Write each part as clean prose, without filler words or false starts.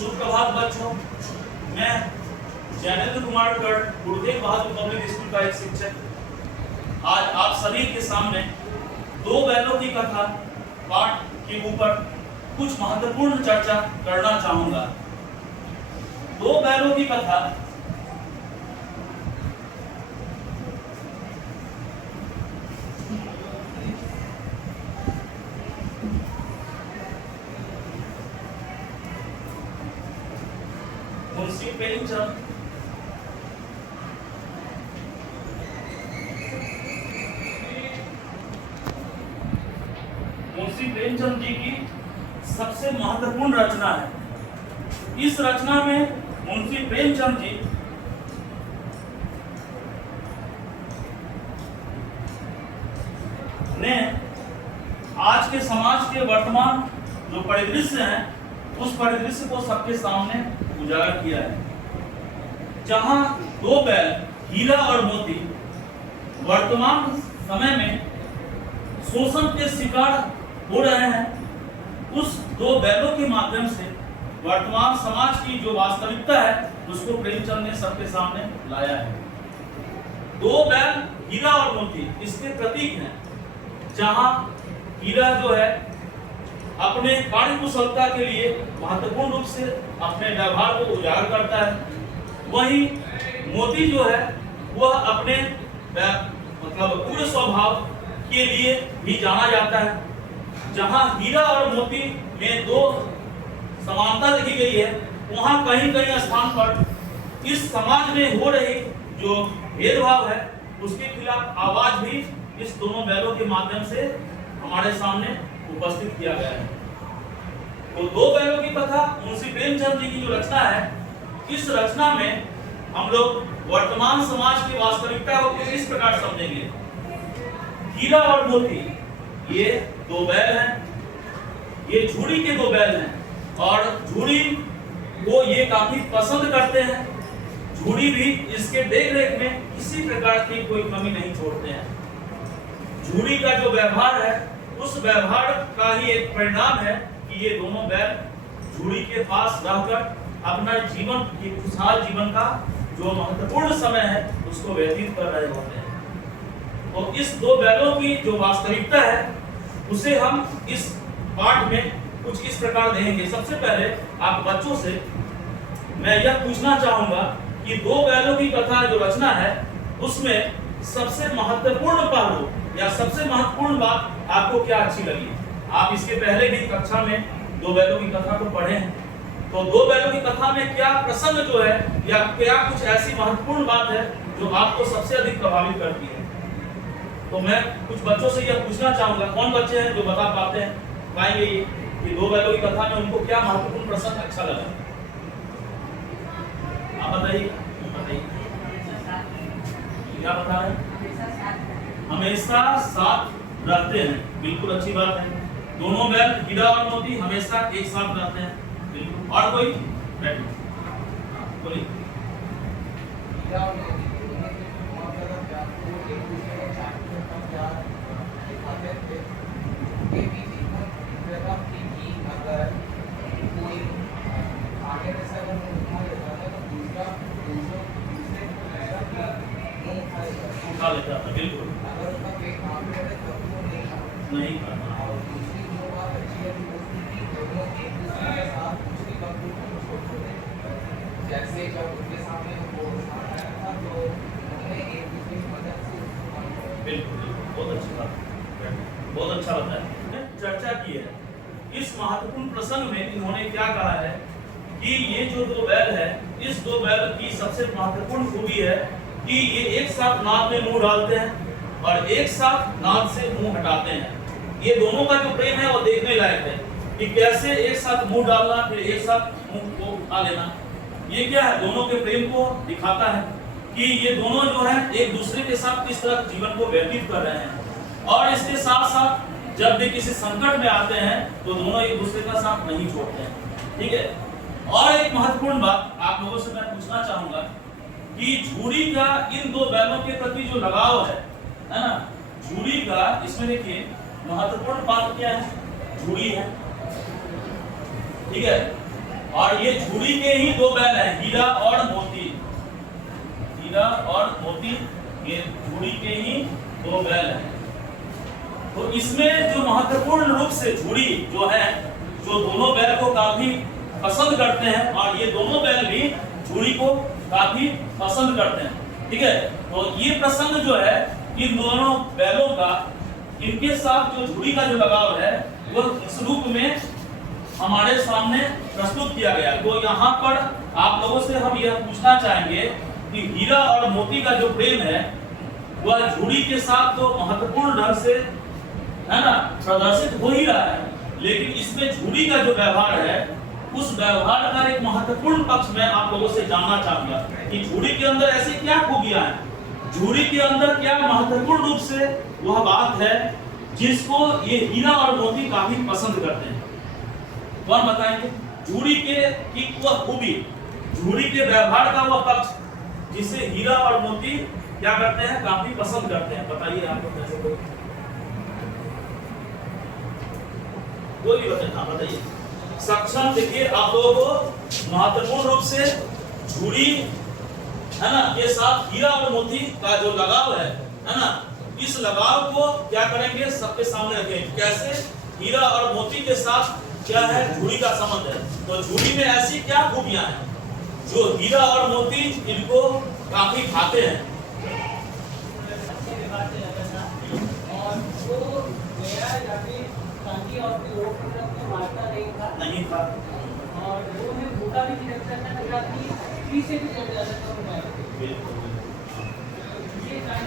सुप्रभात बच्चों, मैं जैनेन्द्र कुमार गढ़ गुरुदेव बहादुर पब्लिक स्कूल का एक शिक्षक आज आप सभी के सामने दो बैलों की कथा पाठ के ऊपर कुछ महत्वपूर्ण चर्चा करना चाहूंगा। दो बैलों की कथा मुंशी प्रेमचंद जी की सबसे महत्वपूर्ण रचना है। इस रचना में मुंशी प्रेमचंद जी ने आज के समाज के वर्तमान जो परिदृश्य है उस परिदृश्य को सबके सामने उजागर किया है। जहां दो बैल हीरा और मोती वर्तमान समय में शोषण के शिकार हो रहे हैं, उस दो बैलों के माध्यम से वर्तमान समाज की जो वास्तविकता है उसको प्रेमचंद ने सबके सामने लाया है। दो बैल हीरा और मोती इसके प्रतीक हैं। जहां हीरा जो है अपने कार्य कुशलता के लिए महत्वपूर्ण रूप से अपने व्यवहार को उजागर करता है, वहीं मोती जो है वह अपने मतलब पूर्ण स्वभाव के लिए भी जाना जाता है। जहां हीरा और मोती में दो समानता देखी गई है, वहां कहीं कहीं स्थान पर इस समाज में हो रही जो भेदभाव है उसके खिलाफ आवाज भी इस दोनों बैलों के माध्यम से हमारे सामने उपस्थित किया गया है। तो दो बैलों की कथा मुंशी प्रेमचंद जी की जो रचना है, इस रचना में हम लोग वर्तमान समाज की वास्तविकता को इस प्रकार समझेंगे। हीरा और मोती ये दो बैल हैं, ये झूड़ी के दो बैल हैं और झूड़ी को ये काफी पसंद करते हैं। झूड़ी भी इसके देख रेख में किसी प्रकार की कोई कमी नहीं छोड़ते हैं। झूड़ी का जो व्यवहार है उस व्यवहार का ही एक परिणाम है कि ये दोनों बैल झूड़ी के पास रहकर अपना जीवन की खुशहाल जीवन का जो महत्वपूर्ण समय है उसको व्यतीत कर रहे होते हैं। तो इस दो बैलों की जो वास्तविकता है उसे हम इस पाठ में कुछ इस प्रकार देखेंगे। सबसे पहले आप बच्चों से मैं यह पूछना चाहूंगा कि दो बैलों की कथा जो रचना है उसमें सबसे महत्वपूर्ण पहलू या सबसे महत्वपूर्ण बात आपको क्या अच्छी लगी? आप इसके पहले भी कक्षा में दो बैलों की कथा को पढ़े हैं, तो दो बैलों की कथा में क्या प्रसंग जो है या क्या कुछ ऐसी महत्वपूर्ण बात है जो आपको सबसे अधिक प्रभावित करती है? तो मैं कुछ बच्चों से यह पूछना चाहूंगा, कौन बच्चे हैं जो बता पाते हैं, पाएंगे ये कि दो बैलों की कथा में उनको क्या महत्वपूर्ण प्रसंग अच्छा लगा? आप बताइए, क्या बता रहे हैं? हमेशा साथ रहते हैं, बिल्कुल अच्छी बात है। दोनों बैल हीरा और मोती हमेशा एक साथ रहते हैं, बिल्कुल। और कोई बोलिए। उठा लेता था, बिल्कुल नहीं करना। जैसे जब उनके सामने बिल्कुल बहुत अच्छी बात, बहुत अच्छा बताया। चर्चा की है इस महत्वपूर्ण प्रसंग में इन्होंने क्या कहा है कि ये जो दो बैल है, इस दो बैल की सबसे महत्वपूर्ण खूबी है कि ये एक साथ नाद में मुंह डालते हैं और एक साथ नाद से मुंह हटाते हैं। ये दोनों का जो प्रेम है वो देखने लायक है कि कैसे एक साथ मुंह डालना फिर एक साथ मुंह को उठा लेना। ये क्या है, दोनों के प्रेम को दिखाता है कि ये दोनों जो है एक दूसरे के साथ किस तरह जीवन को व्यतीत कर रहे हैं। और इसके साथ साथ जब भी किसी संकट में आते हैं तो दोनों एक दूसरे का साथ नहीं छोड़ते हैं। ठीक है। और एक महत्वपूर्ण बात आप लोगों से मैं पूछना चाहूंगा कि झूड़ी का इन दो बैलों के प्रति जो लगाव है ना, झूड़ी का इसमें देखिए महत्वपूर्ण बात क्या है, झूड़ी है, ठीक है। और ये झूड़ी के ही दो बैल हैं, हीरा और मोती। हीरा और मोती ये झूड़ी के ही दो बैल हैं। तो इसमें जो महत्वपूर्ण रूप से झूड़ी जो है, जो दोनों बैल को काफी पसंद करते हैं, और ये दोनों बैल भी झूड़ी को काफी पसंद करते हैं। ठीक है, तो ये प्रसंग जो है इन दोनों बैलों का, इनके साथ जो झूड़ी का जो लगाव है वो इस रूप में हमारे सामने प्रस्तुत किया गया। तो यहाँ पर आप लोगों से हम यह पूछना चाहेंगे कि हीरा और मोती का जो प्रेम है वह झूड़ी के साथ तो महत्वपूर्ण ढंग से है ना प्रदर्शित हो ही रहा है, लेकिन इसमें झूड़ी का जो व्यवहार है उस व्यवहार का एक महत्वपूर्ण पक्ष मैं आप लोगों से जानना चाहूंगा कि झूड़ी के अंदर ऐसी क्या खूबियां हैं, झूड़ी के अंदर क्या महत्वपूर्ण रूप से वह बात है जिसको ये हीरा और मोती काफी पसंद करते हैं। कौन बताएंगे झूड़ी की वह खूबी, झूड़ी के व्यवहार का वह पक्ष जिसे हीरा और मोती क्या करते हैं, काफी पसंद करते हैं। बताइए आप लोग कैसे, कोई भी बताइए। सक्षम देखिए आप लोगों को महत्वपूर्ण रूप से झूड़ी है ना के साथ हीरा और मोती का जो लगाव है ना, इस लगाव को क्या करेंगे सबके सामने रखेंगे। कैसे हीरा और मोती के साथ क्या है झूड़ी का संबंध है। तो झूड़ी में ऐसी क्या खूबियां हैं जो हीरा और मोती इनको काफी खाते हैं। नहीं था और वो में भूखा भी नहीं रखता था, ताकि फ्री से भी चल जाता था। ये टाइम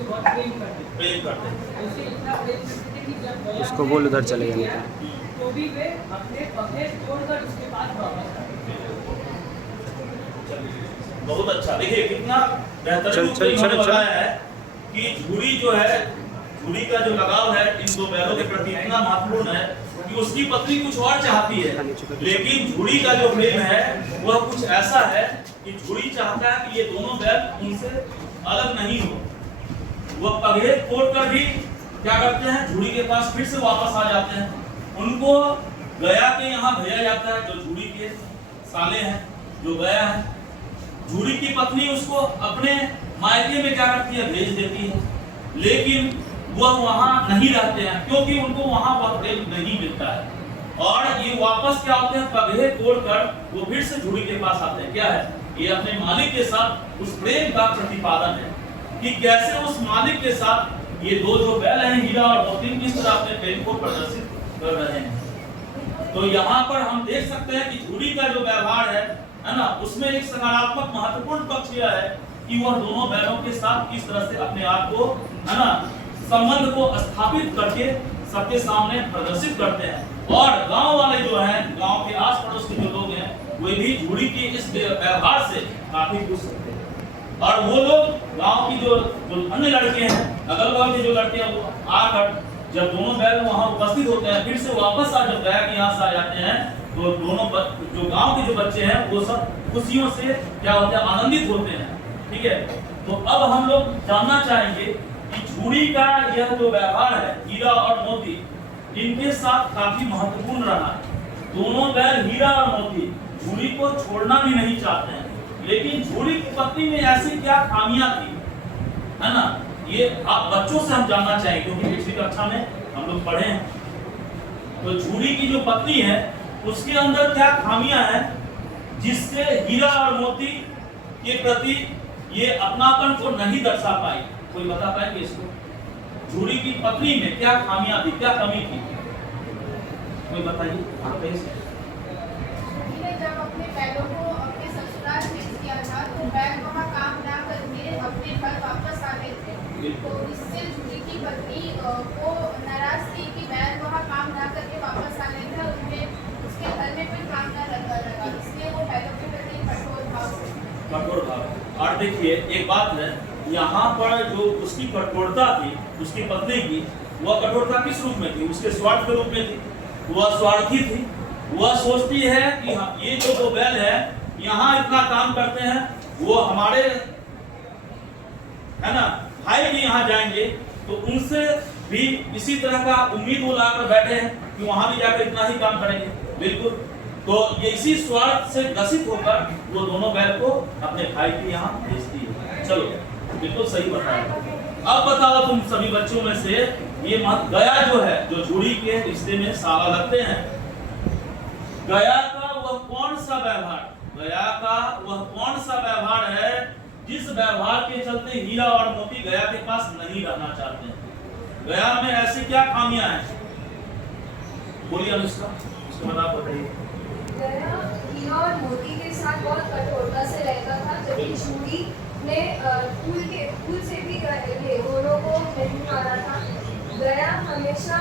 बहुत प्रेम करते उसे इतना प्रेम करते थे कि जब उसको बोल उधर चले गए तो भी वे अपने पगे छोड़कर उसके पास वापस आए। बहुत अच्छा, देखिए कितना बेहतरीन रूप से इन्होंने बताया है कि झूड़ी जो है, झूड़ी का जो लगाव है इन दो बैलों के प्रति इतना महत्वपूर्ण है कि उसकी पत्नी कुछ और चाहती है, लेकिन झूड़ी का जो प्रेम है वह कुछ ऐसा है कि झूड़ी चाहता है कि ये दोनों बैल उनसे अलग नहीं हो। वह पगहे तोड़कर भी क्या करते हैं, झूड़ी के पास फिर से वापस आ जाते हैं। उनको गया के यहाँ भेजा जाता है, जो झूड़ी के साले हैं, जो गया है। झूड़ी की पत्नी उसको अपने मायके में क्या करती है, भेज देती है, लेकिन वह वहां नहीं रहते हैं क्योंकि उनको वहां वह प्रेम नहीं मिलता है। और ये वापस क्या होते हैं, पगहे तोड़कर वो फिर से झूड़ी के पास आते हैं। क्या है ये, अपने मालिक के साथ उस प्रेम का प्रतिपादन है कि कैसे उस मालिक के साथ ये दो जो बैल हैं हीरा और मोती किस तरह अपने प्रेम को प्रदर्शित कर रहे हैं। तो यहाँ पर हम देख सकते हैं कि झूड़ी का जो व्यवहार है ना, उसमें एक सकारात्मक महत्वपूर्ण पक्ष यह है कि वह दोनों बैलों के साथ किस तरह से अपने आप को है ना संबंध को स्थापित करके सबके सामने प्रदर्शित करते हैं। और गांव वाले जो हैं, गांव के आस पड़ोस के जो लोग हैं, वे भी झूड़ी के इस व्यवहार से काफी खुश होते हैं। और वो लोग गांव की जो अन्य लड़के हैं, अगल बगल के जो लड़के हैं, वो आकर जब दोनों बैल वहां उपस्थित होते हैं, फिर से वापस आ जब गया के यहाँ से आ जाते हैं, तो दोनों जो गांव के जो बच्चे हैं वो सब खुशियों से क्या होते हैं, आनंदित होते हैं। ठीक है, तो अब हम लोग जानना चाहेंगे कि झूड़ी का यह जो व्यवहार है हीरा और मोती, इनके साथ काफी महत्वपूर्ण रहा है। दोनों बैल हीरा और मोती झूड़ी को छोड़ना भी नहीं चाहते हैं, लेकिन झूड़ी की पत्नी में ऐसी क्या खामियां थी, है ना, ये आप बच्चों से हम जानना चाहेंगे क्योंकि पिछली कक्षा में हम लोग पढ़े हैं। तो झूड़ी की जो पत्नी है उसके अंदर क्या खामियां हैं जिससे हीरा और मोती के प्रति ये अपनापन को नहीं दर्शा पाई। कोई बता पाएंगे इसको, झूड़ी की पत्नी में क्या खामियां थी, क्या कमी थी, कोई बताइए। जब अपने बैलों को अपने ससुराल भेज दिया था तो बैल वहाँ काम ना करके अपने घर वापस आ गए थे, तो इससे झूड़ी की पत्नी को नाराज थी कि बैल वहाँ काम ना करके वापस आ गए थे, उनमें उसके घर में कोई काम ना लगा, इसलिए वो बैलों के प्रति कठोर भाव। और देखिए एक बात है, यहाँ पर जो उसकी कठोरता थी उसकी पत्नी की, वह कठोरता किस रूप में थी, उसके स्वार्थ के रूप में थी। वह स्वार्थी थी, वह सोचती है कि ये जो दो बैल है यहाँ इतना काम करते हैं, वो हमारे है ना भाई भी यहाँ जाएंगे तो उनसे भी इसी तरह का उम्मीद वो लाकर बैठे हैं कि वहां भी जाकर इतना ही काम करेंगे। बिल्कुल तो ये इसी स्वार्थ से ग्रसित होकर वो दोनों बैल को अपने भाई के यहाँ भेजती है। चलो बिल्कुल सही बताया। अब बताओ तुम सभी बच्चों में से ये गया जो है, जो झूड़ी के रिश्ते में साला लगते हैं, गया का वह कौन सा व्यवहार, गया का वह कौन सा व्यवहार है जिस व्यवहार के चलते हीरा और मोती गया के पास नहीं रहना चाहते हैं? गया में ऐसी क्या खामियां हैं? बोलिए अनुष्का, उसके बाद आप बताइए। गया हीरा और मोती के साथ बहुत कठोरता से रहता था, जबकि झूठी में फूल से भी ये दोनों को नहीं मारा था। गया हमेशा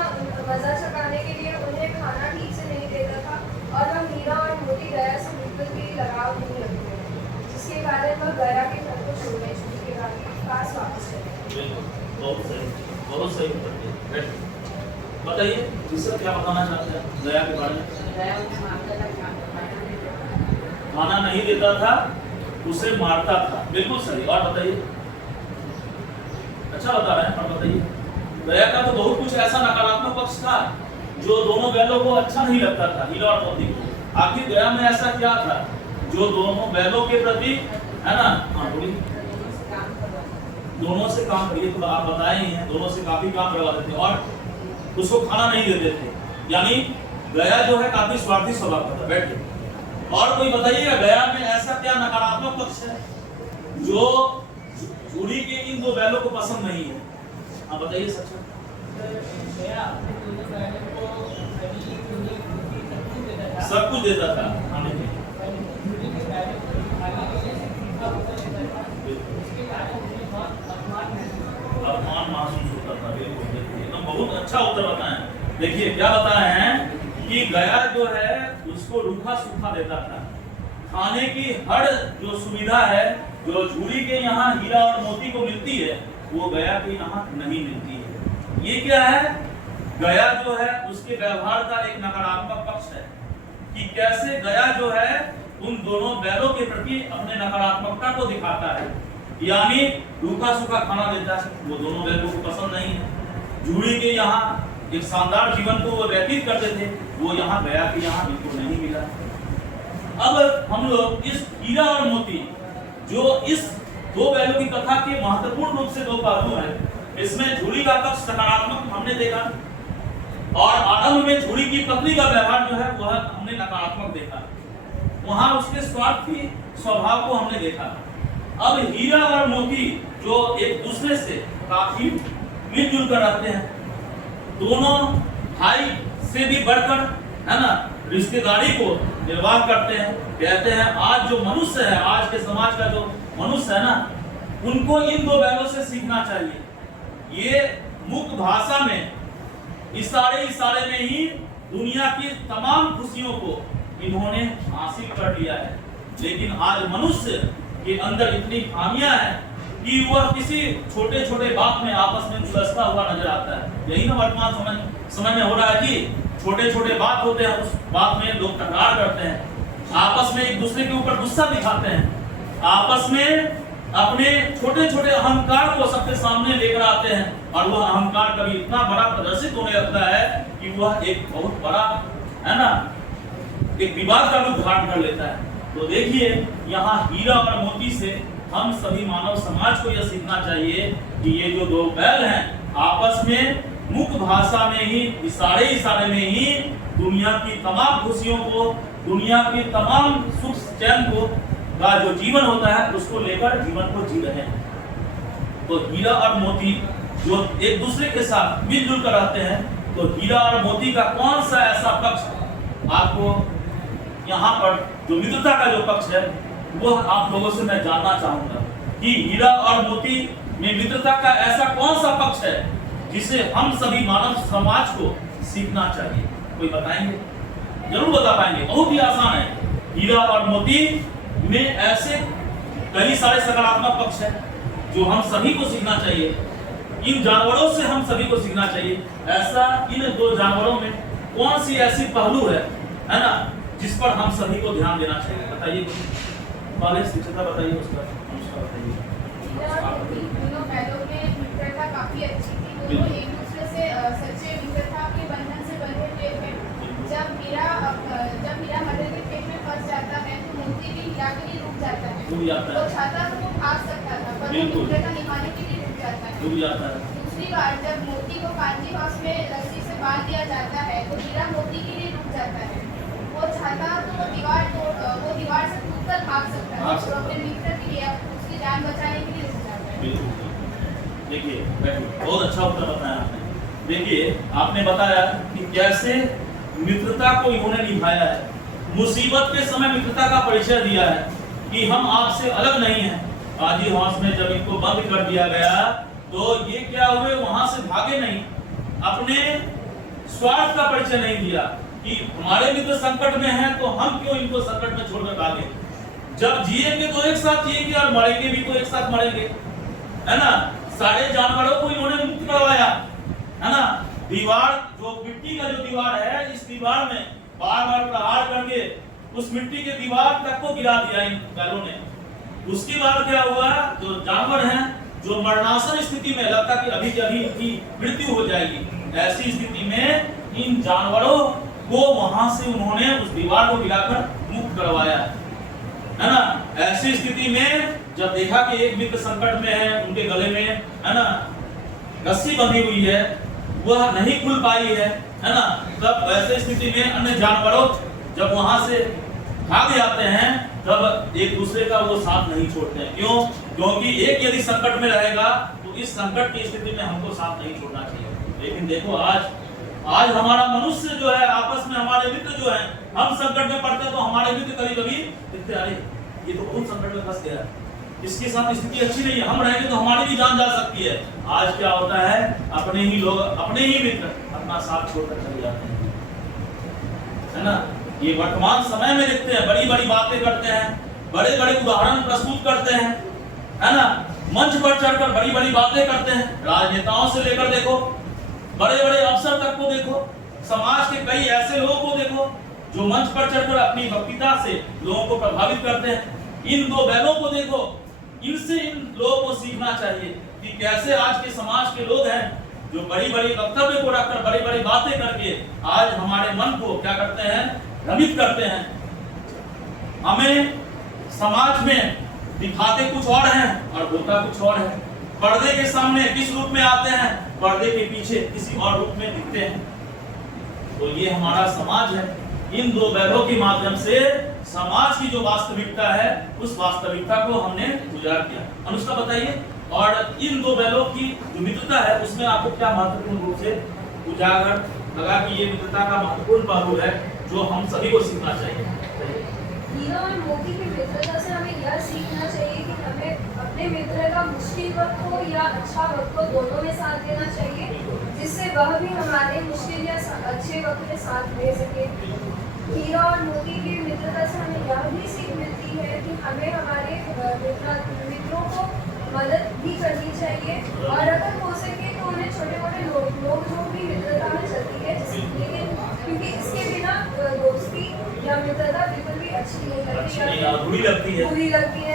मजा चकाने के लिए उन्हें खाना ठीक से नहीं देता था, और वह हीरा और मोती गया से बिल्कुल भी लगाव नहीं रखते थे, जिसके कारण वह गया के घर को छोड़ने झूठी के पास वापस चले। बहुत सही, बहुत सही उत्तर दिया। बताइए दूसरा क्या बताना चाहते हैं गया के बारे में? खाना नहीं देता था, उसे मारता था, बिल्कुल सही। और बताइए, अच्छा बता रहे हैं, और बताइए। गया का तो बहुत कुछ ऐसा नकारात्मक पक्ष था जो दोनों बैलों को अच्छा नहीं लगता था, हीरा और मोती को। आखिर गया में ऐसा क्या था जो दोनों बैलों के प्रति, है ना, हाँ बोलिए, दोनों से काम करिए, तो आप बताए ही हैं, दोनों से काफी काम करवा देते थे और उसको खाना नहीं देते थे। यानी गया जो है काफी स्वार्थी स्वभाव का था। बैठिए। और कोई बताइएगा गया में ऐसा क्या नकारात्मक पक्ष है जो झूठी के इन दो बैलों को पसंद नहीं है? हाँ बताइए सच। सब कुछ देता था खाने में, अपमान महसूस होता था। एकदम बहुत अच्छा उत्तर बताएं। देखिए क्या बताए हैं कि गया जो है उसको रूखा सूखा देता था। खाने की हर जो सुविधा है जो झूठी के यहाँ हीरा और मोती को मिलती है, वो गया के यहाँ नहीं मिलती है। ये क्या है? गया जो है उसके व्यवहार का एक नकारात्मक पक्ष है कि कैसे गया जो है उन दोनों बैलों के प्रति अपने नकारात्मकता को दिखाता है। यानी रूखा सूखा खाना देता है, वो दोनों बैलों को पसंद नहीं है। झूठी के यहाँ एक शानदार जीवन को वो व्यतीत करते थे, वो यहाँ गया के यहाँ बिल्कुल नहीं मिला। अब हम लोग इस हीरा और मोती जो इस दो बैलों की कथा के महत्वपूर्ण रूप से दो पहलू हैं, इसमें झूठी का पक्ष सकारात्मक हमने देखा और आरंभ में झूठी की पत्नी का व्यवहार जो है वह हमने नकारात्मक देखा। वहां उसके स्वार्थी स्वभाव को हमने देखा। अब हीरा और मोती जो एक दूसरे से काफी मिलजुल कर रहते हैं, दोनों भाई से भी बढ़कर, है ना, रिश्तेदारी को निर्वाह करते हैं। कहते हैं आज जो मनुष्य है, आज के समाज का जो मनुष्य है ना, उनको इन दो बैलों से सीखना चाहिए। ये मुक्त भाषा में इशारे में ही दुनिया की तमाम खुशियों को इन्होंने हासिल कर लिया है। लेकिन आज मनुष्य के अंदर इतनी खामियां हैं कि वह किसी छोटे छोटे बात में आपस में उलझता हुआ नजर आता है। यही ना वर्तमान समय में हो रहा है कि छोटे छोटे बात होते हैं, उस बात में लोग तकरार करते हैं, आपस में एक दूसरे के ऊपर गुस्सा दिखाते हैं, आपस में अपने छोटे छोटे अहंकार को सबके सामने लेकर आते हैं और वह अहंकार कभी इतना बड़ा प्रदर्शित होने लगता है कि वह एक बहुत बड़ा, है ना, एक विवाद का रूप धारण कर लेता है। तो देखिए यहाँ हीरा और मोती से हम सभी मानव समाज को यह सीखना चाहिए कि ये जो दो बैल हैं आपस में मुक्त भाषा में ही इशारे में ही दुनिया की तमाम खुशियों को, दुनिया की तमाम सुख चैन को का जो जीवन होता है उसको लेकर जीवन को जी रहे हैं। तो हीरा और मोती जो एक दूसरे के साथ मिलजुल कर रहते हैं, तो हीरा और मोती का कौन सा ऐसा पक्ष आपको यहाँ पर जो मित्रता का जो पक्ष है वो आप लोगों से मैं जानना चाहूंगा कि हीरा और मोती में मित्रता का ऐसा कौन सा पक्ष है जिसे हम सभी मानव समाज को सीखना चाहिए? कोई बताएंगे? जरूर बता पाएंगे, बहुत ही आसान है। हीरा और मोती में ऐसे कई सारे सकारात्मक पक्ष हैं जो हम सभी को सीखना चाहिए। इन जानवरों से हम सभी को सीखना चाहिए। ऐसा इन दो जानवरों में कौन सी ऐसी पहलू है ना, जिस पर हम सभी को ध्यान देना चाहिए? बताइए, कॉलेज शिक्षिका बताइए उसका बताइए। दोनों बैलों में मित्रता काफी अच्छी थी, दोनों एक दूसरे से सच्चे मित्रता के बंधन से बंधे हुए थे। जब हीरा मदर के डूब जाता वो है, चाहता तो वो भाग सकता था, पर वो बिल्कुल। मित्रता निभाने के लिए रुक जाता है। डूब जाता है। दूसरी बार जब मोती को कांजी हाउस में रस्सी से बांध दिया जाता है तो हीरा मोती के लिए रुक जाता है। वो चाहता तो वो दीवार से कूदकर भाग सकता है, भाग तो अपने मित्र के लिए उसकी जान बचाने के लिए रुक जाता है। बिल्कुल। देखिए बहुत अच्छा उत्तर बताया आपने। देखिए आपने बताया कि कैसे मित्रता को इन्होंने निभाया है, मुसीबत के समय मित्रता का परिचय दिया है कि हम आपसे अलग नहीं हैं। काजी हाउस में जब इनको बंद कर दिया गया तो ये क्या हुए, वहां से भागे नहीं, अपने स्वार्थ का परिचय नहीं दिया कि हमारे मित्र संकट में हैं तो हम क्यों इनको संकट में छोड़कर भागे। जब जिएंगे तो एक साथ जिएंगे और मरेंगे भी तो एक साथ मरेंगे, है ना। सारे जानवरों को इन्होंने मुक्त करवाया, है ना। दीवार जो मिट्टी का जो दीवार है, इस दीवार में बार बार प्रहार करके उस मिट्टी के दीवार तक को गिरा दिया इन बैलों ने। उसके बाद क्या हुआ, जो जानवर हैं जो मरणासन स्थिति में लगता कि अभी अभी इनकी मृत्यु हो जाएगी, ऐसी स्थिति में इन जानवरों को वहां से उन्होंने उस दीवार को गिराकर मुक्त करवाया, है ना। ऐसी स्थिति में जब देखा कि एक मित्र संकट में है, उनके गले में, है ना, रस्सी बंधी हुई है, वह नहीं खुल पाई है ना, तब ऐसे स्थिति में अन्य जानवरों जब वहां से भाग जाते हैं तब एक दूसरे का वो साथ नहीं छोड़ते हैं। क्यों? क्योंकि एक यदि संकट में रहेगा तो इस संकट की स्थिति में हमको साथ नहीं छोड़ना चाहिए। लेकिन देखो आज हमारा मनुष्य जो है, आपस में हमारे मित्र जो है, हम संकट में पड़ते तो हमारे मित्र कभी कभी कहते अरे ये तो बहुत संकट में फंस गया, इसके साथ स्थिति अच्छी नहीं है, हम रहेंगे तो हमारी भी जान जा सकती है। आज क्या होता है, अपने ही लोग, अपने ही मित्र अपना साथ छोड़कर चले जाते हैं, है ना। ये वर्तमान समय में देखते हैं, बड़ी बड़ी बातें करते हैं, बड़े बड़े उदाहरण प्रस्तुत करते हैं, है ना। मंच पर चढ़कर बड़ी बड़ी बातें करते हैं, राजनेताओं से लेकर देखो, बड़े बड़े अफसर तक को देखो, समाज के कई ऐसे लोगों को देखो जो मंच पर चढ़कर अपनी वक्तृता से लोगों को प्रभावित करते हैं। इन दो बैलों को देखो, इनसे इन लोगों को सीखना चाहिए कि कैसे आज के समाज के लोग हैं जो बड़ी बड़ी वक्तव्य को रखकर बड़ी बड़ी बातें करके आज हमारे मन को क्या करते हैं, भ्रमित करते हैं। हमें समाज में दिखाते कुछ और हैं और होता कुछ और है। पर्दे के सामने किस रूप में आते हैं, पर्दे के पीछे किसी और रूप में दिखते हैं। तो ये हमारा समाज है। इन दो बैलों के माध्यम से समाज की जो वास्तविकता है उस वास्तविकता को हमने उजागर किया। अनुष्का बताइए, और इन दो बैलों की जो मित्रता है उसमें आपको क्या महत्वपूर्ण रूप से उजागर लगा कि ये मित्रता का महत्वपूर्ण पहलू है जो हम सभी को सीखना चाहिए? हीरा और मोती की मित्रता से हमें यह सीखना चाहिए कि हमें अपने मित्र का मुश्किल वक्त हो या अच्छा वक्त हो, दोनों में साथ देना चाहिए, जिससे वह भी हमारे मुश्किल या अच्छे वक्त में साथ दे सके। हीरा और मोती की मित्रता से हमें यह भी सीख मिलती है कि हमें हमारे मित्रों को मदद भी करनी चाहिए, और अगर हो सके तो उन्हें छोटे मोटे लोग जो भी मित्रता में चलती है, लेकिन क्योंकि इसके बिना दोस्ती या मित्रता बिल्कुल भी अच्छी नहीं लगती, बुरी लगती है, बुरी लगती है।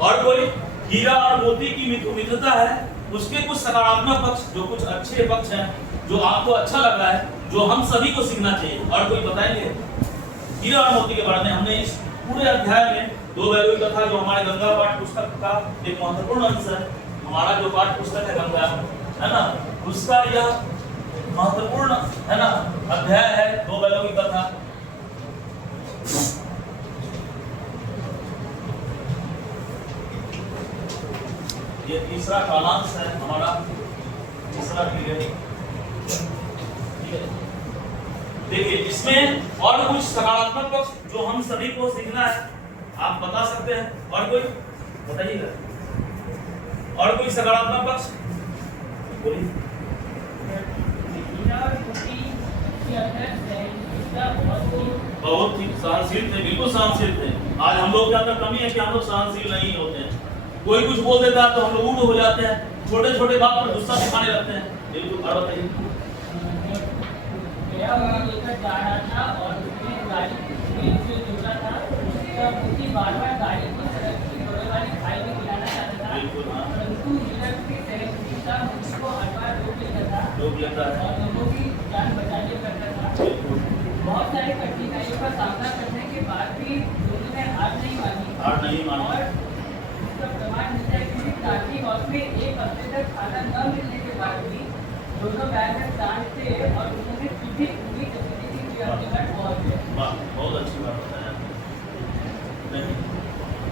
और कोई हीरा और मोती की मित्रता है, उसके कुछ सकारात्मक पक्ष, जो कुछ अच्छे पक्ष हैं जो आपको अच्छा लग रहा है, जो हम सभी को सीखना चाहिए, और कोई बताएंगे हीरा और मोती के बारे में? हमने इस पूरे अध्याय में दो बैलों की कथा जो हमारे गंगा पाठ पुस्तक का एक महत्वपूर्ण अंश है, हमारा जो पाठ पुस्तक है गंगा, है ना, उसका यह महत्वपूर्ण, है ना, अध्याय है दो बैलों की कथा। ये तीसरा कालांश है हमारा, तीसरा पीरियड। देखिए इसमें और कुछ सकारात्मक पक्ष जो हम सभी को सीखना है, आप बता सकते हैं? और कोई बताइएगा, और कोई सकारात्मक पक्ष बोलिए। बहुत ही सहनशील थे, बिल्कुल सहनशील थे। आज हम लोग के अंदर कमी है कि हम लोग सहनशील नहीं होते हैं। कोई कुछ बोल देता है तो हम लोग ऊट हो जाते हैं, छोटे छोटे बात पर गुस्सा दिखाने लगते हैं। बिल्कुल, और बताइए। लेकर जा रहा था और उसमें गाड़ी जो जुटा था उसकी बार-बार गाड़ी को सड़क की बगल वाली खाई में गिराना चाहता था, परंतु मिलक के सहयोगी का मुझको हर बार रोक लेता था और लोगों की जान बचाने करता था। बहुत सारी कठिनाइयों का सामना करने के बाद भी दोनों ने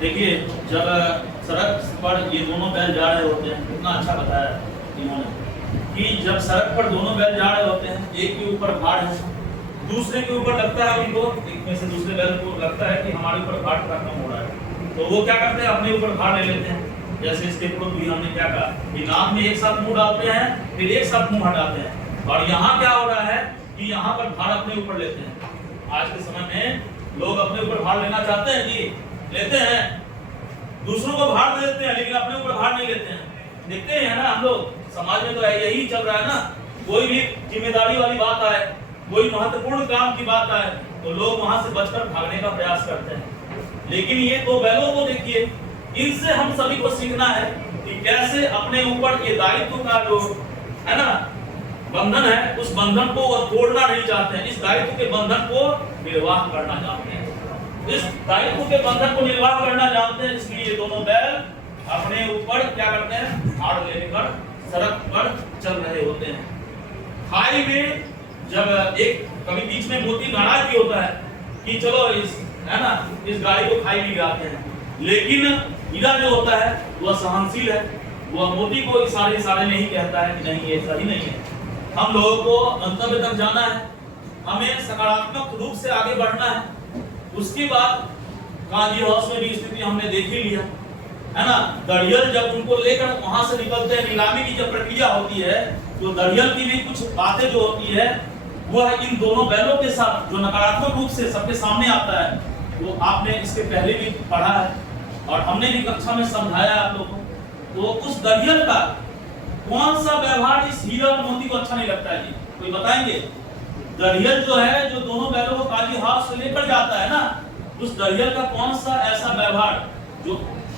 देखिए जब सड़क पर ये दोनों बैल जा रहे होते हैं, कितना अच्छा बताया इन्होंने कि जब सड़क पर दोनों बैल जा रहे होते हैं, एक के ऊपर भार है, दूसरे के ऊपर लगता है उनको, एक में से दूसरे बैल को लगता है कि हमारे ऊपर भार थोड़ा कम हो रहा है, तो वो क्या करते हैं अपने ऊपर भार ले लेते हैं। जैसे इसके पूर्व भी हमने क्या कहा कि नाक में एक साथ मुंह डालते हैं, फिर एक साथ मुंह हटाते हैं, और यहाँ क्या हो रहा है कि यहाँ पर भार अपने ऊपर लेते हैं। आज के समय में लोग अपने ऊपर भार लेना चाहते हैं जी, लेते हैं, दूसरों को भार दे देते हैं लेकिन अपने ऊपर भार नहीं लेते हैं। देखते हैं ना हम लोग समाज में, तो यही चल रहा है ना, कोई भी जिम्मेदारी वाली बात आए, कोई महत्वपूर्ण काम की बात आए, तो लोग वहां से बचकर भागने का प्रयास करते हैं। लेकिन ये दो बैलों को देखिए, इनसे हम सभी को सीखना है कि कैसे अपने ऊपर ये दायित्व का जो है ना बंधन है, उस बंधन को वो तोड़ना नहीं चाहते हैं, इस दायित्व के बंधन को निर्वाह करना चाहते हैं, इस दायित्व के बंधन को निर्वाह करना चाहते हैं। इसलिए ये दोनों बैल अपने ऊपर क्या करते हैं, भार लेकर सड़क पर चल रहे होते हैं। खाई में जब एक कभी बीच में मोती नाराज भी होता है कि चलो इस है ना इस गाड़ी को खाई भी जाते हैं, लेकिन हीरा जो होता है वह सहनशील है, वह मोती को इशारे में ही कहता है कि नहीं ये सही नहीं है, हम लोगों को गंतव्य तक जाना है, हमें सकारात्मक रूप से आगे बढ़ना है। उसके बाद काजी हाउस में भी स्थिति हमने देख ही लिया है ना, दरियल जब उनको लेकर वहां से निकलते हैं, नीलामी की जब प्रक्रिया होती है, तो दरियल की भी कुछ बातें जो होती है वह इन दोनों बैलों के साथ जो नकारात्मक रूप से सबके सामने आता है, वो आपने इसके पहले भी पढ़ा है और हमने भी कक्षा में समझाया आप लोगों को। तो उस दरियल का कौन सा व्यवहार इस हीरा और मोती को अच्छा नहीं लगता है जी, कोई बताएंगे? दरियल जो है, जो दोनों बैलों को काजी हाउस से लेकर जाता है ना, उस दरियल का कौन सा ऐसा व्यवहार जो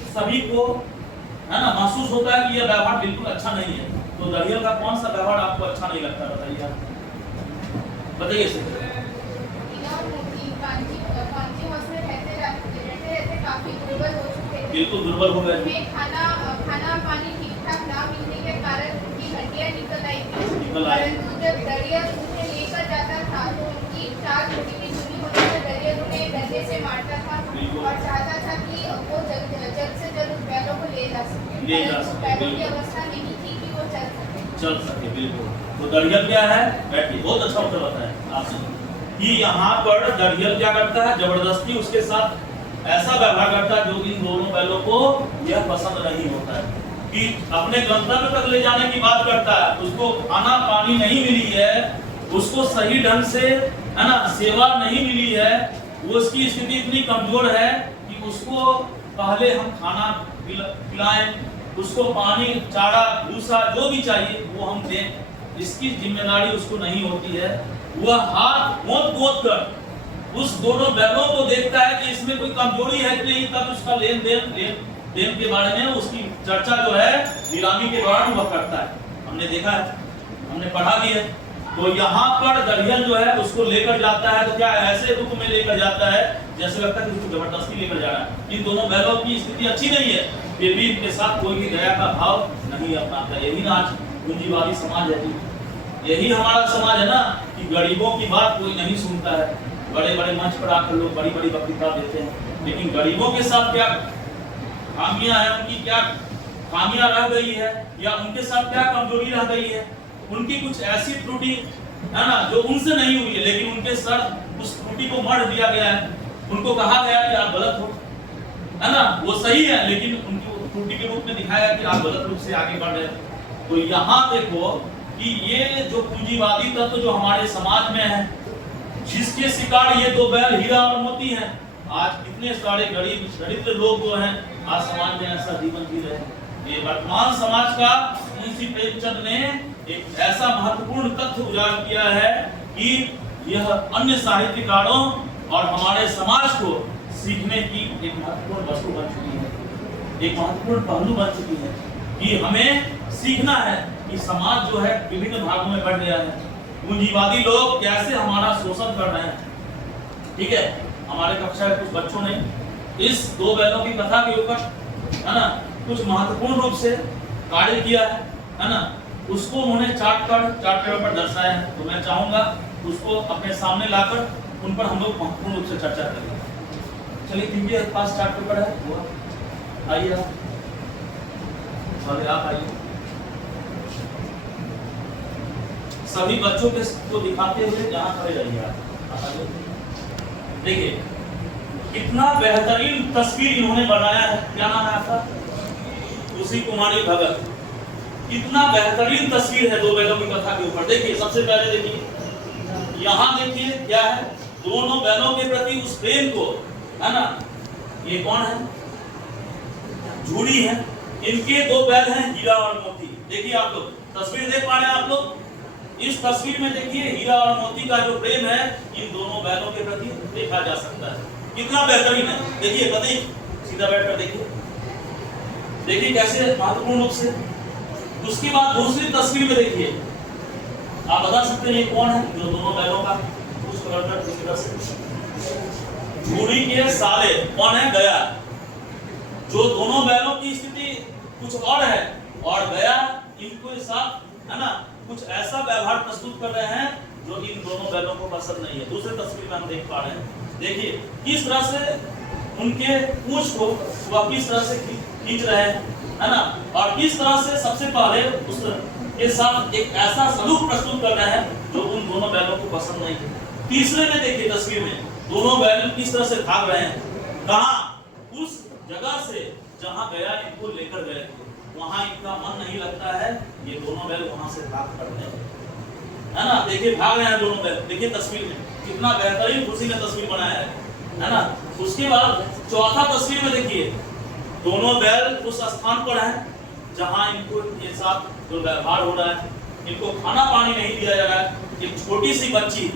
सभी को है ना महसूस होता है कि यह व्यवहार बिल्कुल अच्छा नहीं है, तो दरियल का कौन सा व्यवहार आपको अच्छा नहीं लगता, बताइए बताइए सर। काफी दुर्बल हो चुके थे, बिल्कुल दुर्बल हो गए, उन्हें खाना पानी ठीक ठाक ना मिलने के कारण उनकी हड्डियां निकल आई थी, परंतु जब दरियल उन्हें लेकर जाता था तो उनकी 4 फुट की दूरी होने पर दरियल उन्हें डंडे से मारता था और चाहता था कि वो जल्द से जल्द उस बैलों को ले जा सके, बैलों की अवस्था नहीं थी कि वो चल सके। बिल्कुल। तो दरियल क्या है, बैठिए, बहुत अच्छा उत्तर बताया आपने कि यहाँ पर दरियल क्या करता है, जबरदस्ती उसके साथ ऐसा व्यवहार करता है जो इन दोनों बैलों को यह पसंद नहीं होता है कि अपने गंतव्य तक ले जाने की बात करता है, उसको खाना पानी नहीं मिली है, उसको सही ढंग से है ना सेवा नहीं मिली है, वो उसकी स्थिति इतनी कमजोर है कि उसको पहले हम खाना खिलाएं, उसको पानी चारा भूसा जो भी चाहिए वो हम दें, इसकी जिम्मेदारी उसको नहीं होती है। वह हाथ गोद कर उस दोनों बैलों को देखता है कि इसमें कोई कमजोरी है कि नहीं, तब उसका लेन देन के बारे में उसकी चर्चा जो है नीलामी के दौरान वह करता है। हमने देखा है, हमने पढ़ा भी है। तो यहाँ पर दरियल जो है उसको लेकर जाता है, तो क्या ऐसे रूप में लेकर जाता है जैसे लगता है कि उसको जबरदस्ती लेकर जा रहा है। इन दोनों बैलों की स्थिति अच्छी नहीं है, फिर भी इनके साथ कोई भी दया का भाव नहीं अपनाता। यही ना आज पूंजीवादी समाज है, यही हमारा समाज है ना कि गरीबों की बात कोई नहीं सुनता है। बड़े बड़े मंच पर आकर लोग बड़ी बड़ी वक्तृता देते हैं, लेकिन गरीबों के साथ क्या खामियां हैं, उनकी क्या खामियां रह गई है या उनके साथ क्या कमजोरी रह गई है, उनकी कुछ ऐसी त्रुटि है ना जो उनसे नहीं हुई है, लेकिन उनके सर उस त्रुटि को मढ़ दिया गया है। उनको कहा गया कि आप गलत हो, है ना, वो सही है, लेकिन उनकी त्रुटि के रूप में दिखाया कि आप गलत रूप से आगे बढ़ रहे हैं। तो यहाँ देखो कि ये जो पूंजीवादी तत्व जो हमारे समाज में है, जिसके शिकार ये दो बैल हीरा और मोती हैं, आज कितने सारे गरीब दरिद्र लोग जो हैं आज समाज में ऐसा जीवन जी रहे हैं। ये वर्तमान समाज का मुंशी प्रेमचंद ने एक ऐसा महत्वपूर्ण तथ्य उजागर किया है कि यह अन्य साहित्यकारों और हमारे समाज को सीखने की एक महत्वपूर्ण वस्तु बन चुकी है, एक महत्वपूर्ण पहलू बन चुकी है कि हमें सीखना है कि समाज जो है विभिन्न भागों में बढ़ गया है। पूंजीवादी लोग कैसे हमारा शोषण कर रहे हैं। ठीक है, हमारे कक्षा के कुछ बच्चों ने इस दो बैलों की कथा के ऊपर है ना कुछ महत्वपूर्ण रूप से कार्य किया है ना, उसको उन्होंने चार्ट पेपर पर दर्शाया है। तो मैं चाहूंगा उसको अपने सामने लाकर उन पर हम लोग महत्वपूर्ण रूप से चर्चा करें। चलिए किनके पास चार्ट पेपर है वो आइए आप, आप आइए। सभी बच्चों के को दिखाते हुए जहाँ खड़े रहिए आप। देखिए कितना बेहतरीन तस्वीर इन्होंने बनाया है। क्या नाम है आपका? तुलसी कुमारी भगत। कितना बेहतरीन तस्वीर है दो बैलों की कथा के ऊपर। देखिए सबसे पहले देखिए यहाँ देखिए क्या है, दोनों बैलों के प्रति उस प्रेम को, है ना। ये कौन है? जूड़ी है। इनके दो बैल हैं हीरा और मोती। देखिए आप लोग तस्वीर देख पा रहे हैं आप लोग। इस तस्वीर में देखिए हीरा और मोती का जो प्रेम है इन दोनों बैलों के प्रति देखा जा सकता है। कितना बेहतरीन है। देखिए बताइए, सीधा बैठकर देखिए, देखिए कैसे महत्वपूर्ण रूप से। उसके बाद दूसरी तस्वीर में देखिए, आप बता सकते हैं ये कौन है जो दोनों बैलों का कुछ पकड़कर इस तरह से जूड़ी के साले कौन है? गया। जो दोनों बैलों की स्थिति कुछ और है और गया इनको साथ, है ना, कुछ ऐसा व्यवहार प्रस्तुत कर रहे हैं जो इन दोनों बैलों को पसंद नहीं है। दूसरी तस्वीर में हम देख पा रहे हैं, देखिए किस तरह से उनके पूंछ को वह किस तरह से खींच रहे हैं, है ना, और किस तरह से सबसे पहले उसके साथ एक ऐसा सलूक प्रस्तुत कर रहे हैं जो उन दोनों बैलों को पसंद नहीं है। तीसरे में देखिए तस्वीर में दोनों बैल किस तरह से भाग रहे हैं। कहां? उस जगह से जहां गया इनको लेकर गए थे, वहां इनका मन नहीं लगता है। ये दोनों बैल वहां से भाग करते हैं, है ना। देखिए भाग रहे हैं दोनों बैल। देखिए तस्वीर में कितना बेहतरीन खुशी ने तस्वीर बनाया है ना। उसके बाद चौथा तस्वीर में देखिए दोनों बैल उस स्थान पर हैं जहां इनको ये साथ जो व्यवहार हो रहा है, इनको खाना पानी नहीं दिया जा रहा है। एक छोटी सी बच्ची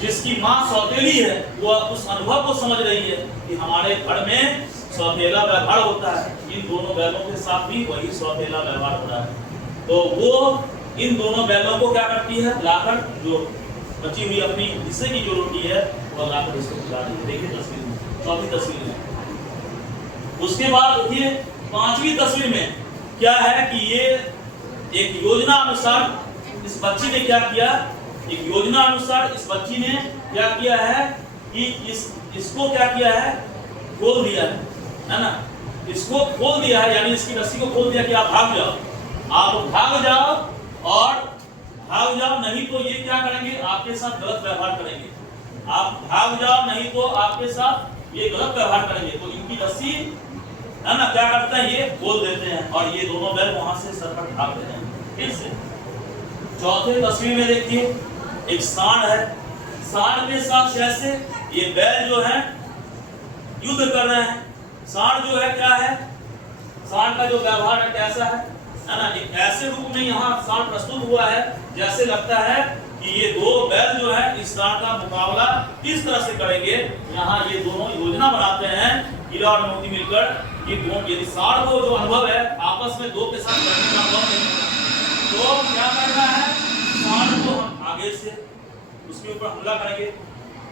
जिसकी माँ सौतेली है वो उस अनुभव को समझ रही है कि हमारे घर में सौतेला व्यवहार होता है। इन दोनों बैलों के साथ भी वही सौतेला व्यवहार हो रहा है। तो वो इन दोनों बैलों को क्या करती है? लाकर जो बची हुई अपनी हिस्से की जो रोटी है वो लाकर इसको खिला रही है। देखिए तस्वीर में, चौथी तस्वीर में। उसके बाद देखिए पांचवी तस्वीर में क्या है कि ये एक योजना अनुसार इस बच्ची ने क्या किया, एक योजना अनुसार इस बच्ची ने क्या किया है कि इसको क्या किया है? खोल दिया है ना। इसको खोल दिया है, यानी इसकी रस्सी को खोल दिया कि आप भाग जाओ, आप भाग जाओ और भाग जाओ, नहीं तो ये क्या करेंगे? आपके साथ गलत व्यवहार करेंगे। आप भाग जाओ, नहीं तो आपके साथ ये गलत व्यवहार करेंगे। तो इनकी रस्सी, है ना, क्या करते हैं? ये खोल देते हैं और ये दोनों बैल वहां से सरकट भागते हैं। फिर से चौथे तस्वीर में देखिए एक सांड है। सांड के साथ कैसे ये बैल जो है युद्ध कर रहे हैं। सांड जो है क्या है? सांड का जो व्यवहार है कैसा है ना। एक ऐसे रूप में यहाँ सांड प्रस्तुत हुआ है जैसे लगता है कि ये दो बैल जो है इस सांड का मुकाबला किस तरह से करेंगे। यहाँ ये दोनों योजना बनाते हैं हीरा और मोती मिलकर। ये दोनों यदि सांड को जो अनुभव है आपस में दो के साथ लड़ने का अनुभव नहीं, तो क्या करना है? सांड को हम आगे से उसके ऊपर हमला करेंगे,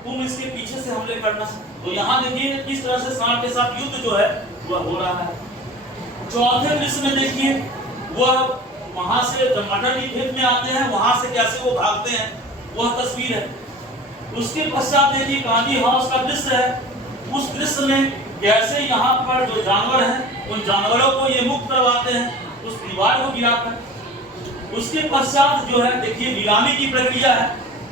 तुम इसके पीछे से हमले करना। तो यहाँ देखिए किस तरह से सांड के साथ युद्ध जो है वह हो रहा है। चौथे दृश्य में देखिए वह वहां से जब मटर की खेत में आते हैं वहां से कैसे वो भागते हैं, वह तस्वीर है। उसके पश्चात देखिए गांधी हाउस का दृश्य है। उस दृश्य में कैसे यहाँ पर जो जानवर हैं उन जानवरों को ये मुक्त करवाते हैं उस दीवार को गिराकर। उसके पश्चात जो है देखिए नीलामी की प्रक्रिया है।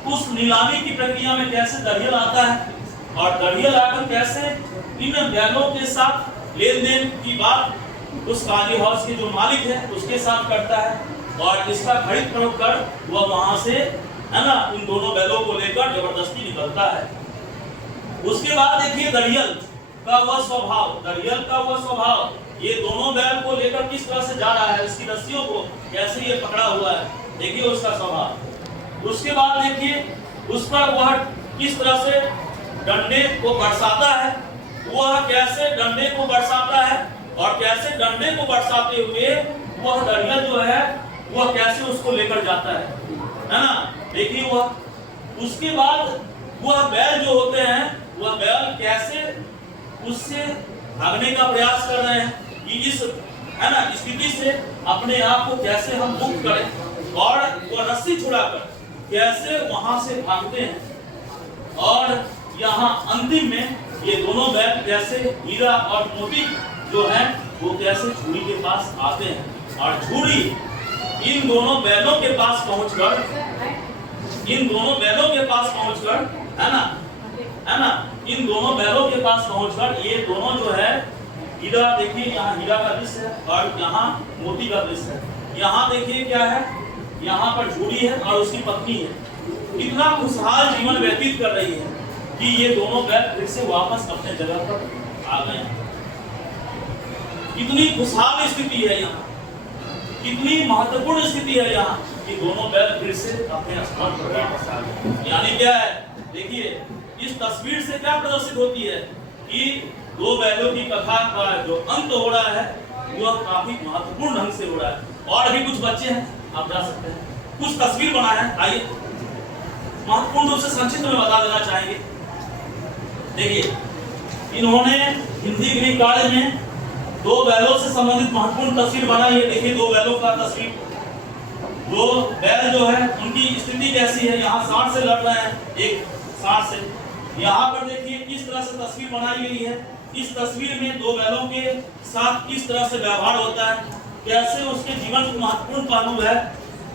उस नीलामी की प्रक्रिया में कैसे दरियल आता है और दरियल आकर कैसे इन बैलों के साथ लेन देन की बात उस गांधी हाउस के जो मालिक है उसके साथ करता है और इसका खरीद फरोख्त कर वह वहां से, है ना, उन दोनों बैलों को लेकर जबरदस्ती निकलता है। उसके बाद देखिए दरियल का वह स्वभाव, ये दोनों बैल को लेकर किस तरह से जा रहा है, इसकी रस्सियों को कैसे ये पकड़ा हुआ है, देखिए उसका स्वभाव। उसके बाद देखिए उस पर वह किस तरह से डंडे को बरसाता है, वह कैसे डंडे को बरसाता है और कैसे डंडे को बरसाते हुए वह दरियल जो है वह कैसे उसको लेकर जाता है ना। देखिए वह उसके बाद वह बैल जो होते हैं वह बैल कैसे उससे भागने का प्रयास कर रहे हैं कि इस, है ना, स्थिति से अपने आप को कैसे हम मुक्त करें और वह रस्सी छुड़ाकर कैसे वहां से भागते हैं। और यहाँ अंतिम में ये दोनों बैल कैसे हीरा और मोती जो है वो कैसे झूड़ी के पास आते हैं, और झूड़ी इन दोनों बैलों के पास पहुंचकर है ना, इन दोनों बैलों के पास पहुंचकर ये दोनों जो है, हीरा देखिए यहाँ हीरा का दृश्य है और यहाँ मोती का दृश्य है। यहाँ देखिए क्या है, यहाँ पर झूड़ी है और उसकी पत्नी है। कितना खुशहाल जीवन व्यतीत कर रही है कि ये दोनों बैल फिर से वापस अपने जगह पर आ गए। कितनी खुशहाल स्थिति है यहाँ, कितनी महत्वपूर्ण स्थिति है यहाँ कि दोनों बैल फिर से अपने स्थान पर वापस आ गए। यानी क्या है, देखिए इस तस्वीर से क्या प्रदर्शित होती है कि दो बैलों की कथा का जो अंत हो रहा है वह काफी महत्वपूर्ण ढंग से हो रहा है। और भी कुछ बच्चे हैं, आप जा सकते हैं, कुछ तस्वीर बनाए हैं, आइए महत्वपूर्ण रूप से संक्षिप्त में बता देना चाहेंगे। देखिए इन्होंने हिंदी गृह कार्य में दो बैलों से संबंधित महत्वपूर्ण तस्वीर बनाई है। देखिए दो बैलों का तस्वीर, दो बैल जो है उनकी स्थिति कैसी है, यहाँ सांड से लड़ रहे हैं, एक सांड से। यहाँ पर देखिए किस तरह से तस्वीर बनाई गई है। इस तस्वीर में दो बैलों के साथ किस तरह से व्यवहार होता है, कैसे उसके जीवन के महत्वपूर्ण पहलू है,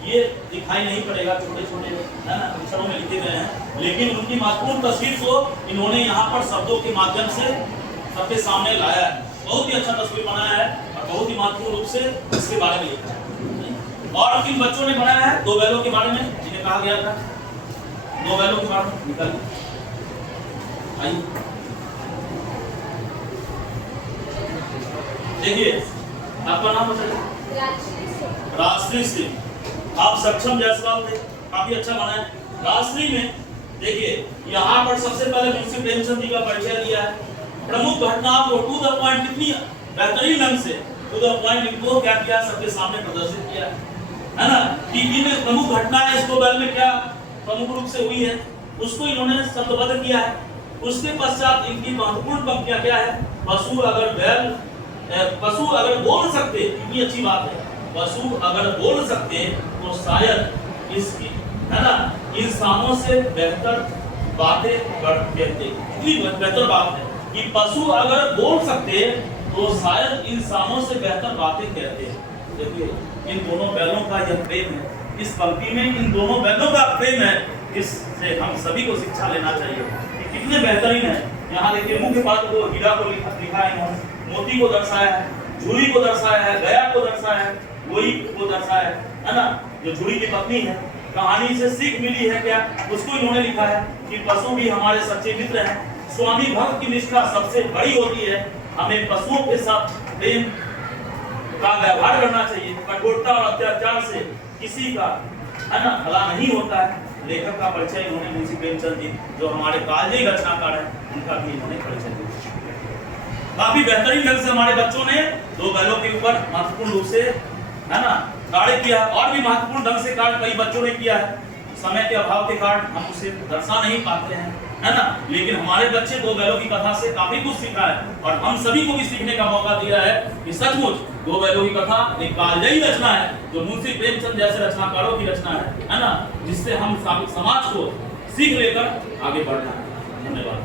ये दिखाई नहीं पड़ेगा, छोटे छोटे है ना अक्षरों में लिखे गए हैं, लेकिन उनकी महत्वपूर्ण तस्वीर को इन्होंने यहाँ पर शब्दों के माध्यम से सबके सामने लाया है। बहुत ही अच्छा तस्वीर बनाया है और बहुत ही महत्वपूर्ण रूप से इसके बारे में लिखा है। और किन बच्चों ने बनाया है दो बैलों के बारे में, जिन्हें कहा गया था दो बैलों के बारे में, निकल आइए। देखिए आपका नाम बताइए। राजश्री सिंह। आप सक्षम जायसवाल थे, काफी अच्छा बनाए। राजश्री में देखिए यहाँ पर सबसे पहले मुंशी प्रेमचंद जी का परिचय दिया है। प्रमुख घटनाओं को टू द पॉइंट कितनी बेहतरीन ढंग से टू द पॉइंट इनको क्या किया, सबके सामने प्रदर्शित किया है ना, कि इन प्रमुख घटनाएं इस दो बैल में क्या प्रमुख रूप से हुई है उसको इन्होंने शब्दबद्ध किया है। उसके पश्चात इनकी महत्वपूर्ण पंक्तियां क्या है, पशु अगर बोल सकते, कितनी अच्छी बात है, पशु अगर बोल सकते तो शायद इसकी है ना इंसानों से बेहतर बातें कहते। कितनी बेहतर बात है कि पशु अगर बोल सकते तो शायद इंसानों से बेहतर बातें कहते। देखिए इन दोनों बैलों का यह प्रेम है, इस पंक्ति में इन दोनों बैलों का प्रेम है, इससे हम सभी को शिक्षा लेना चाहिए कि कितने बेहतरीन है। यहाँ देखिए मुख्य पात्र को हीरा को लिखा है इन्होंने, मोती को दर्शाया है, झूरी को दर्शाया है, गया को दर्शाया है, गोई को दर्शाया है ना, जो झूरी की पत्नी है। कहानी से सीख मिली है क्या, उसको इन्होंने लिखा है कि पशु भी हमारे सच्चे मित्र हैं। स्वामी भक्त की निष्ठा सबसे बड़ी होती है, हमें पशुओं के साथ प्रेम का व्यवहार करना चाहिए। कठोरता और अत्याचार से किसी का है ना भला नहीं होता है। लेखक का परिचय इन्होंने मुंशी प्रेमचंद जी जो हमारे कालजयी रचनाकार हैं उनका भी इन्होंने परिचय दिया। काफी बेहतरीन ढंग से हमारे बच्चों ने दो बैलों के ऊपर महत्वपूर्ण रूप से है ना कार्य किया। और भी महत्वपूर्ण ढंग से कार्य कई बच्चों ने किया है, समय के अभाव के कारण हम उसे दर्शा नहीं पाते हैं है ना, लेकिन हमारे बच्चे दो बैलों की कथा से काफी कुछ सीखा है और हम सभी को भी सीखने का मौका दिया है कि सचमुच दो बैलों की कथा एक कालजयी रचना है जो मुंशी प्रेमचंद जैसे रचनाकारों की रचना है ना, जिससे हम समाज को सीख लेकर आगे बढ़ना है। धन्यवाद।